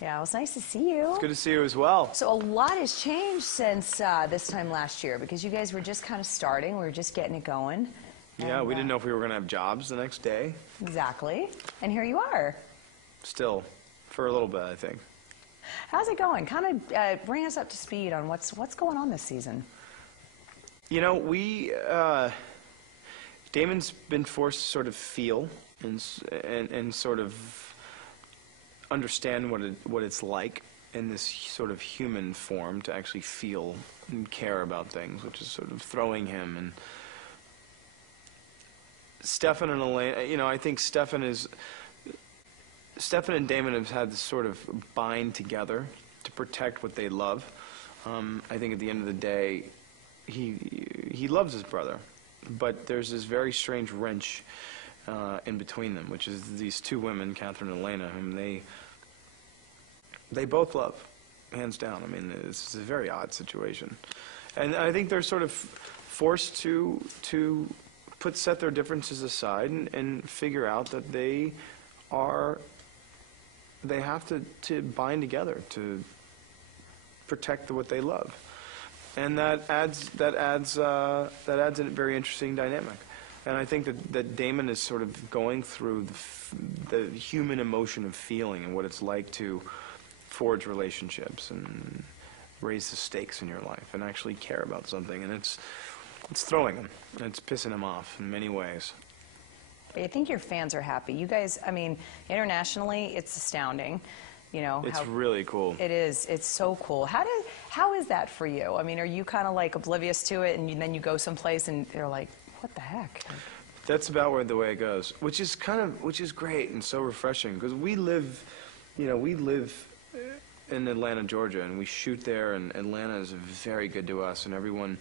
Yeah, it was nice to see you. It's good to see you as well. So a lot has changed since this time last year because you guys were just kind of starting. We were just getting it going. Yeah, we didn't know if we were going to have jobs the next day. Exactly. And here you are. Still, for a little bit, I think. How's it going? Kind of bring us up to speed on what's going on this season. You know, Damon's been forced to sort of feel and sort of understand what it's like in this sort of human form to actually feel and care about things, which is sort of throwing him. And Stefan and Elena, you know, I think Stefan and Damon have had to sort of bind together to protect what they love. I think at the end of the day, he loves his brother, but there's this very strange wrench in between them, which is these two women, Catherine and Elena, whom they both love, hands down. I mean, it's a very odd situation. And I think they're sort of forced to set their differences aside and figure out that they have to bind together to protect what they love. And that adds a very interesting dynamic. And I think that Damon is sort of going through the human emotion of feeling and what it's like to forge relationships and raise the stakes in your life and actually care about something. And it's throwing him, and it's pissing him off in many ways. I think your fans are happy. You guys, I mean, internationally, it's astounding. You know, it's really cool. It is. It's so cool. How is that for you? I mean, are you kind of like oblivious to it, and then you go someplace and they're like, what the heck? That's about the way it goes, which is great and so refreshing because we live in Atlanta, Georgia, and we shoot there, and Atlanta is very good to us, and everyone,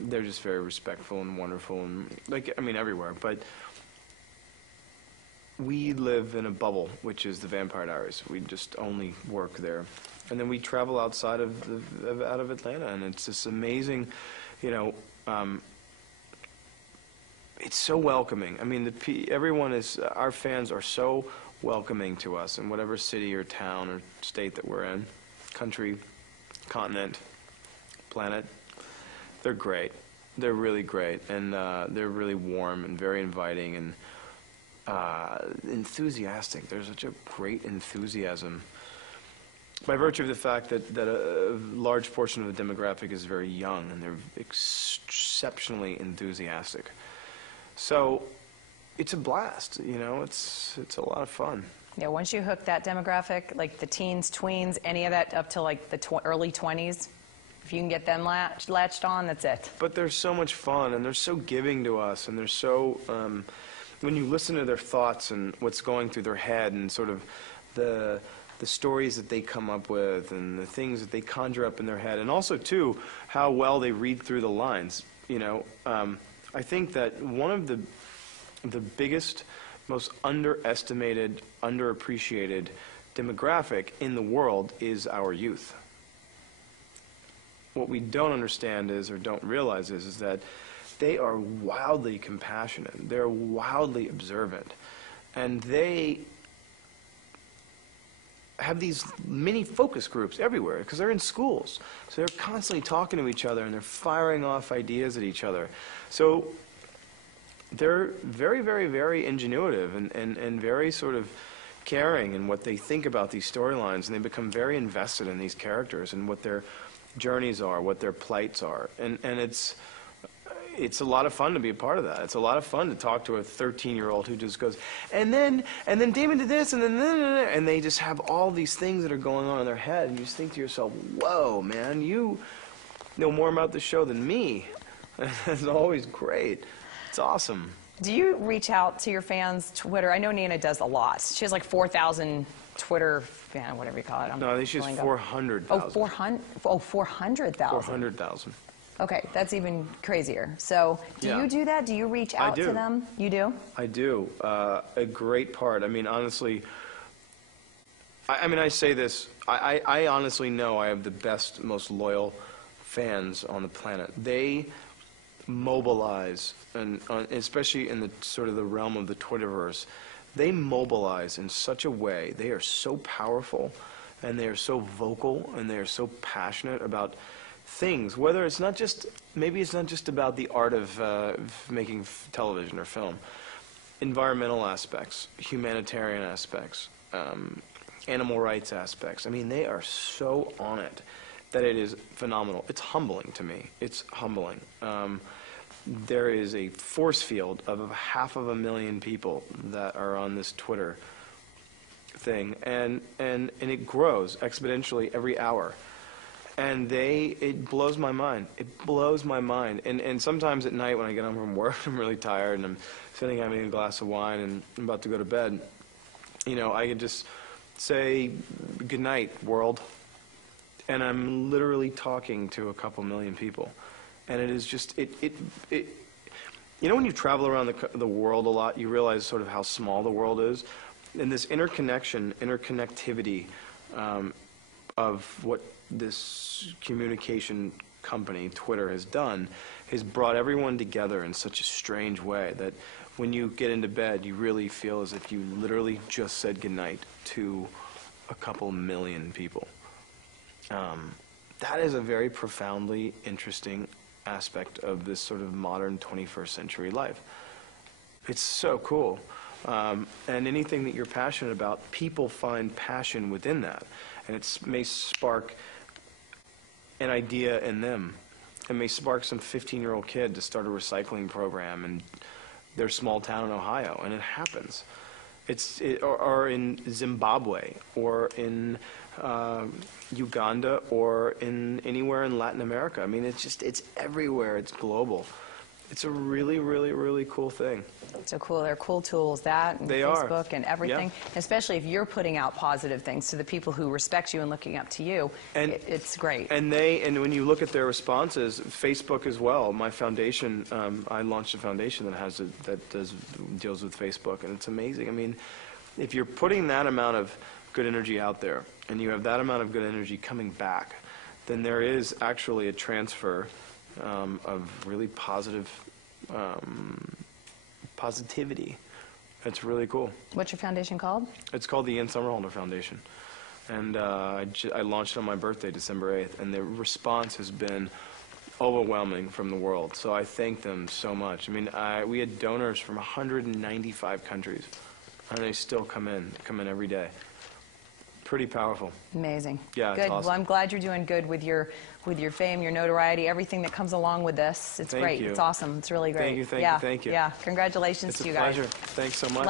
they're just very respectful and wonderful, and like, I mean, everywhere, but we live in a bubble, which is the Vampire Diaries. We just only work there, and then we travel outside of out of Atlanta, and it's this amazing, you know, it's so welcoming. I mean, our fans are so welcoming to us in whatever city or town or state that we're in, country, continent, planet. They're great. They're really great, and they're really warm and very inviting and enthusiastic. There's such a great enthusiasm by virtue of the fact that a large portion of the demographic is very young, and they're exceptionally enthusiastic. So it's a blast, you know, it's a lot of fun. Yeah, once you hook that demographic, like the teens, tweens, any of that up to like the early 20s, if you can get them latched on, that's it. But they're so much fun, and they're so giving to us, and they're so, when you listen to their thoughts and what's going through their head and sort of the stories that they come up with and the things that they conjure up in their head, and also, too, how well they read through the lines, you know. I think that one of the biggest, most underestimated, underappreciated demographic in the world is our youth. What we don't understand is, or don't realize is that they are wildly compassionate. They're wildly observant. And they have these mini focus groups everywhere because they're in schools. So they're constantly talking to each other, and they're firing off ideas at each other. So they're very, very, very ingenuitive and very sort of caring in what they think about these storylines, and they become very invested in these characters and what their journeys are, what their plights are. And it's a lot of fun to be a part of that. It's a lot of fun to talk to a 13-year-old who just goes, and then Damon did this, and they just have all these things that are going on in their head, and you just think to yourself, whoa, man, you know more about the show than me. It's always great. It's awesome. Do you reach out to your fans' Twitter? I know Nina does a lot. She has like 4,000 Twitter fan, whatever you call it. No, I think she has 400,000. Oh, 400? Oh, 400,000. 400,000. Okay, that's even crazier. So, do you do that? Do you reach out to them? You do? I do. A great part. I mean, honestly, I say this. I honestly know I have the best, most loyal fans on the planet. They mobilize, and especially in the sort of the realm of the Twitterverse, they mobilize in such a way. They are so powerful, and they are so vocal, and they are so passionate about things, whether it's not just, maybe it's not just about the art of making television or film. Environmental aspects, humanitarian aspects, animal rights aspects. I mean, they are so on it that it is phenomenal. It's humbling to me. It's humbling. There is a force field of 500,000 people that are on this Twitter thing, and it grows exponentially every hour. And it blows my mind. It blows my mind. And sometimes at night when I get home from work, I'm really tired, and I'm sitting having a glass of wine, and I'm about to go to bed. You know, I could just say, "Good night, world." And I'm literally talking to a couple million people. And it is just, you know, when you travel around the world a lot, you realize sort of how small the world is. And this interconnectivity of what this communication company, Twitter, has done, has brought everyone together in such a strange way that when you get into bed, you really feel as if you literally just said goodnight to a couple million people. That is a very profoundly interesting aspect of this sort of modern 21st century life. It's so cool. And anything that you're passionate about, people find passion within that. And it may spark an idea in them. It may spark some 15-year-old kid to start a recycling program in their small town in Ohio, and it happens. Or in Zimbabwe, or in Uganda, or in anywhere in Latin America. I mean, it's everywhere. It's global. It's a really, really, really cool thing. So cool. They're cool tools, that, and they Facebook are. and everything. Yeah. Especially if you're putting out positive things to the people who respect you and looking up to you. And it's great. And when you look at their responses, Facebook as well. My foundation, I launched a foundation that deals with Facebook, and it's amazing. I mean, if you're putting that amount of good energy out there, and you have that amount of good energy coming back, then there is actually a transfer of really positivity. It's really cool. What's your foundation called? It's called the Yyenom Summerholder Foundation. And I launched it on my birthday, December 8th, and the response has been overwhelming from the world. So I thank them so much. I mean, we had donors from 195 countries, and they still come in every day. Pretty powerful. Amazing. Yeah, good. it's awesome. Well, I'm glad you're doing good with your fame, your notoriety, everything that comes along with this. It's Thank great. you. It's awesome. It's really great. Thank you. Yeah. Thank you. Yeah. Congratulations It's to you a guys. pleasure. Thanks so much.